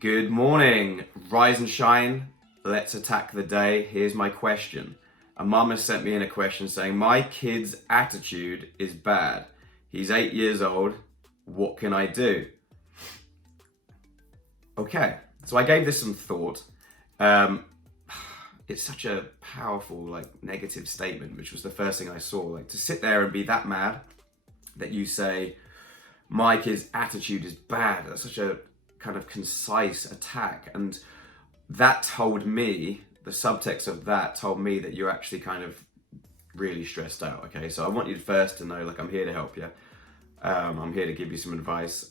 Good morning, rise and shine. Let's attack the day. Here's my question. A mum has sent me in a question saying, my kid's attitude is bad. He's 8 years old. What can I do? Okay, so I gave this some thought. It's such a powerful, negative statement, which was the first thing I saw. To sit there and be that mad that you say, my kid's attitude is bad. That's such a kind of concise attack. And that told me, the subtext of that told me that you're actually kind of really stressed out, okay? So I want you first to know, I'm here to help you. I'm here to give you some advice.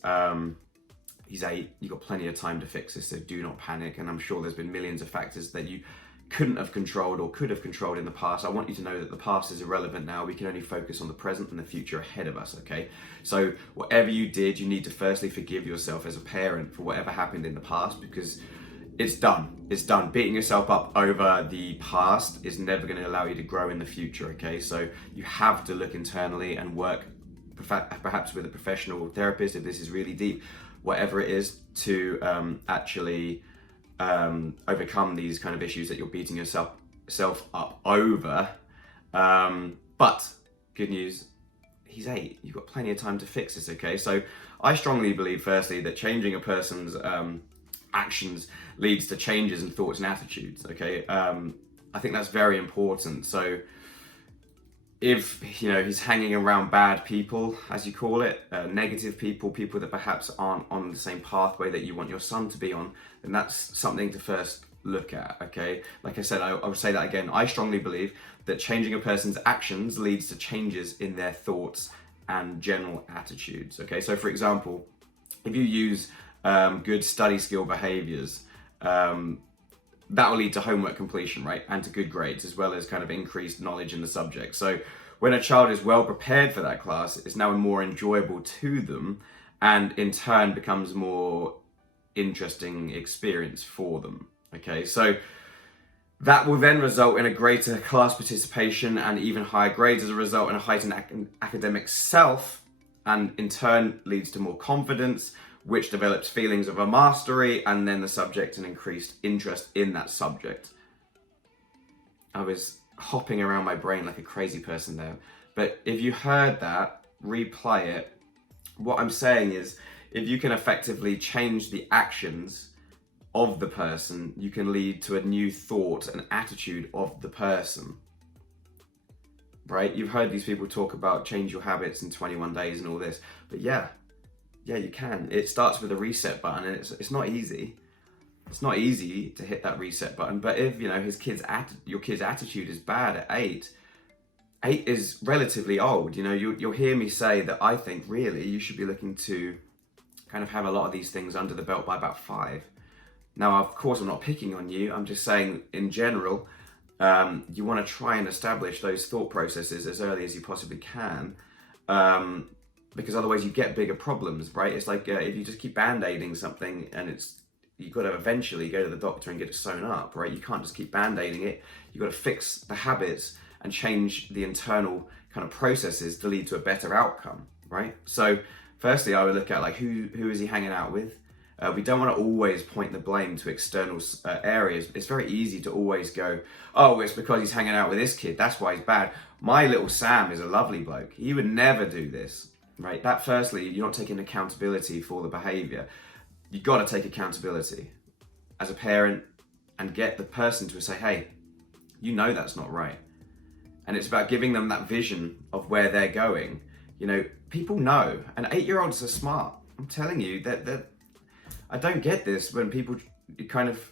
He's 8, you've got plenty of time to fix this, so do not panic. And I'm sure there's been millions of factors that you couldn't have controlled or could have controlled in the past. I want you to know that the past is irrelevant now. We can only focus on the present and the future ahead of us, okay? So whatever you did, you need to firstly forgive yourself as a parent for whatever happened in the past, because it's done. It's done. Beating yourself up over the past is never going to allow you to grow in the future, okay? So you have to look internally and work perhaps with a professional therapist if this is really deep, whatever it is, to actually overcome these kind of issues that you're beating yourself up over. But good news, he's 8. You've got plenty of time to fix this, okay? So I strongly believe, firstly, that changing a person's actions leads to changes in thoughts and attitudes, okay? I think that's very important. So if he's hanging around bad people, as you call it, negative people that perhaps aren't on the same pathway that you want your son to be on, then that's something to first look at, okay? Like I said, I would say that again. I strongly believe that changing a person's actions leads to changes in their thoughts and general attitudes, okay? So for example, if you use good study skill behaviors, that will lead to homework completion, right? And to good grades, as well as kind of increased knowledge in the subject. So when a child is well prepared for that class, it's now more enjoyable to them, and in turn becomes more interesting experience for them, okay? So that will then result in a greater class participation and even higher grades as a result, and a heightened academic self, and in turn leads to more confidence, which develops feelings of a mastery, and then the subject an increased interest in that subject. I was hopping around my brain like a crazy person there. But if you heard that, replay it. What I'm saying is, if you can effectively change the actions of the person, you can lead to a new thought and attitude of the person. Right? You've heard these people talk about change your habits in 21 days and all this. But yeah, you can. It starts with a reset button, and it's not easy. It's not easy to hit that reset button. But if your kid's attitude is bad at 8 is relatively old. You'll hear me say that I think really you should be looking to kind of have a lot of these things under the belt by about 5. Now, of course, I'm not picking on you. I'm just saying in general, you want to try and establish those thought processes as early as you possibly can. Because otherwise you get bigger problems, right? It's like if you just keep band-aiding something, and you've got to eventually go to the doctor and get it sewn up, right? You can't just keep band-aiding it. You've got to fix the habits and change the internal kind of processes to lead to a better outcome, right? So firstly, I would look at who is he hanging out with? We don't want to always point the blame to external areas. It's very easy to always go, oh, it's because he's hanging out with this kid, that's why he's bad. My little Sam is a lovely bloke. He would never do this. Right, that firstly, you're not taking accountability for the behavior. You've got to take accountability as a parent and get the person to say, hey, that's not right. And it's about giving them that vision of where they're going. People know, and 8-year-olds are smart. I'm telling you that I don't get this when people kind of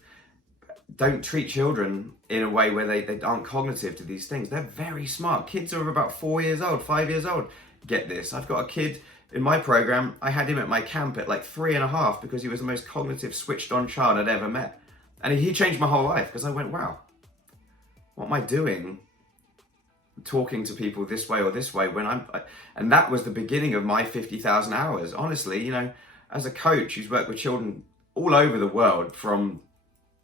don't treat children in a way where they aren't cognitive to these things. They're very smart. Kids are about 4 years old, 5 years old. Get this, I've got a kid in my program. I had him at my camp at 3.5 because he was the most cognitive, switched on child I'd ever met. And he changed my whole life, because I went, wow, what am I doing talking to people this way or this way and that was the beginning of my 50,000 hours. Honestly, as a coach who's worked with children all over the world, from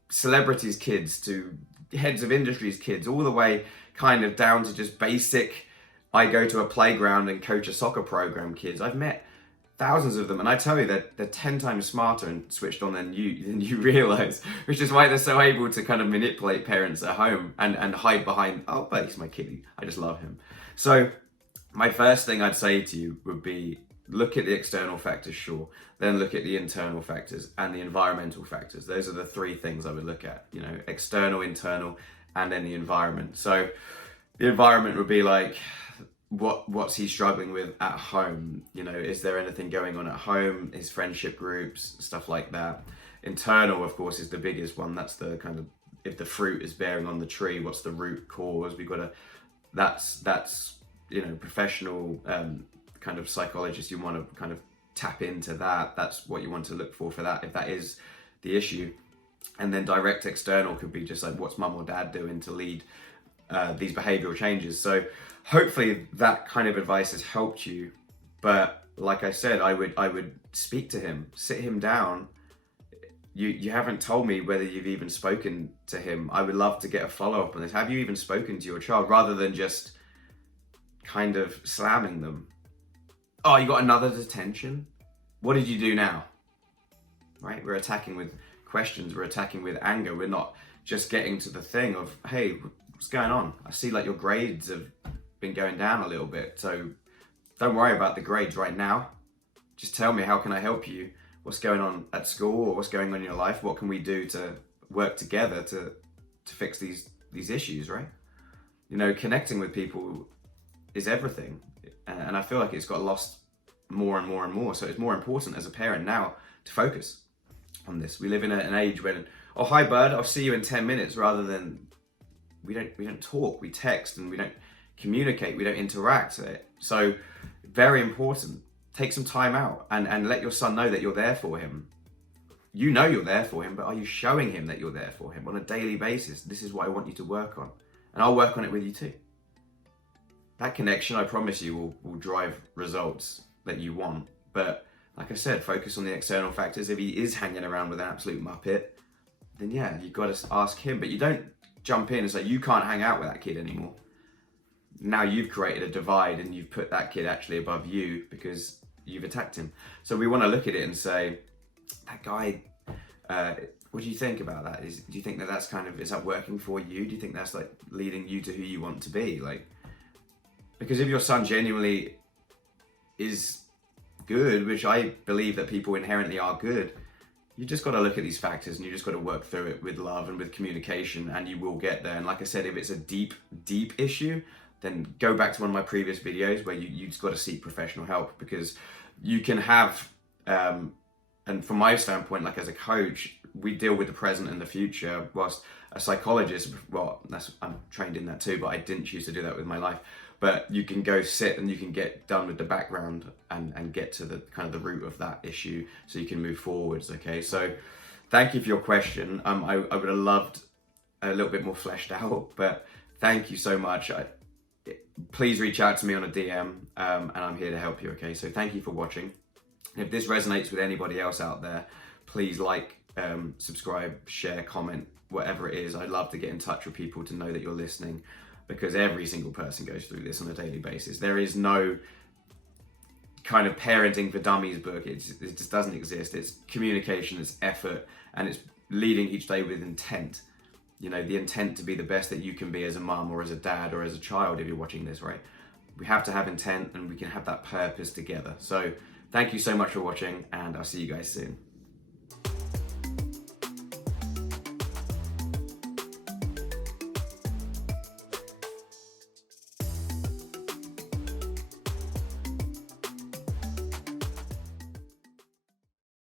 celebrities' kids to heads of industries' kids, all the way kind of down to just basic, I go to a playground and coach a soccer program kids. I've met thousands of them, and I tell you that they're 10 times smarter and switched on than you realize, which is why they're so able to kind of manipulate parents at home and hide behind, oh, but he's my kitty, I just love him. So my first thing I'd say to you would be, look at the external factors, sure. Then look at the internal factors and the environmental factors. Those are the three things I would look at, external, internal, and then the environment. So the environment would be like, what's he struggling with at home? Is there anything going on at home? His friendship groups, stuff like that. Internal, of course, is the biggest one. That's the kind of, if the fruit is bearing on the tree, what's the root cause? That's professional kind of psychologist. You want to kind of tap into that. That's what you want to look for that, if that is the issue. And then direct external could be just like, what's mum or dad doing to lead these behavioral changes? So hopefully that kind of advice has helped you. But like I said, I would speak to him, sit him down. You haven't told me whether you've even spoken to him. I would love to get a follow-up on this. Have you even spoken to your child, rather than just kind of slamming them? Oh, you got another detention? What did you do now? Right? We're attacking with questions. We're attacking with anger. We're not just getting to the thing of, hey, what's going on? I see like your grades have been going down a little bit. So don't worry about the grades right now. Just tell me, how can I help you? What's going on at school, or what's going on in your life? What can we do to work together to fix these issues, right? Connecting with people is everything. And I feel like it's got lost more and more and more. So it's more important as a parent now to focus on this. We live in an age when, oh, hi bud, I'll see you in 10 minutes, rather than we don't talk, we text, and we don't communicate, we don't interact. So very important. Take some time out and let your son know that you're there for him. You're there for him, but are you showing him that you're there for him on a daily basis? This is what I want you to work on. And I'll work on it with you too. That connection, I promise you, will drive results that you want. But like I said, focus on the external factors. If he is hanging around with an absolute muppet, then yeah, you've got to ask him. But you don't jump in and say, you can't hang out with that kid anymore. Now you've created a divide and you've put that kid actually above you because you've attacked him. So we want to look at it and say, that guy, what do you think about that? Do you think that's kind of, is that working for you? Do you think that's like leading you to who you want to be? Like, because if your son genuinely is good, which I believe that people inherently are good, you just got to look at these factors and you just got to work through it with love and with communication, and you will get there. And like I said, if it's a deep issue, then go back to one of my previous videos where you just got to seek professional help, because you can have, and from my standpoint, like as a coach, we deal with the present and the future, whilst a psychologist, well, I'm trained in that too, but I didn't choose to do that with my life. But you can go sit and you can get done with the background and get to the kind of the root of that issue so you can move forwards, okay? So thank you for your question. I would have loved a little bit more fleshed out, but thank you so much. Please reach out to me on a DM, and I'm here to help you, okay? So thank you for watching. If this resonates with anybody else out there, please like, subscribe, share, comment, whatever it is. I'd love to get in touch with people to know that you're listening, because every single person goes through this on a daily basis. There is no kind of parenting for dummies book. It just doesn't exist. It's communication, it's effort, and it's leading each day with intent. The intent to be the best that you can be as a mum or as a dad or as a child if you're watching this, right? We have to have intent, and we can have that purpose together. So thank you so much for watching, and I'll see you guys soon.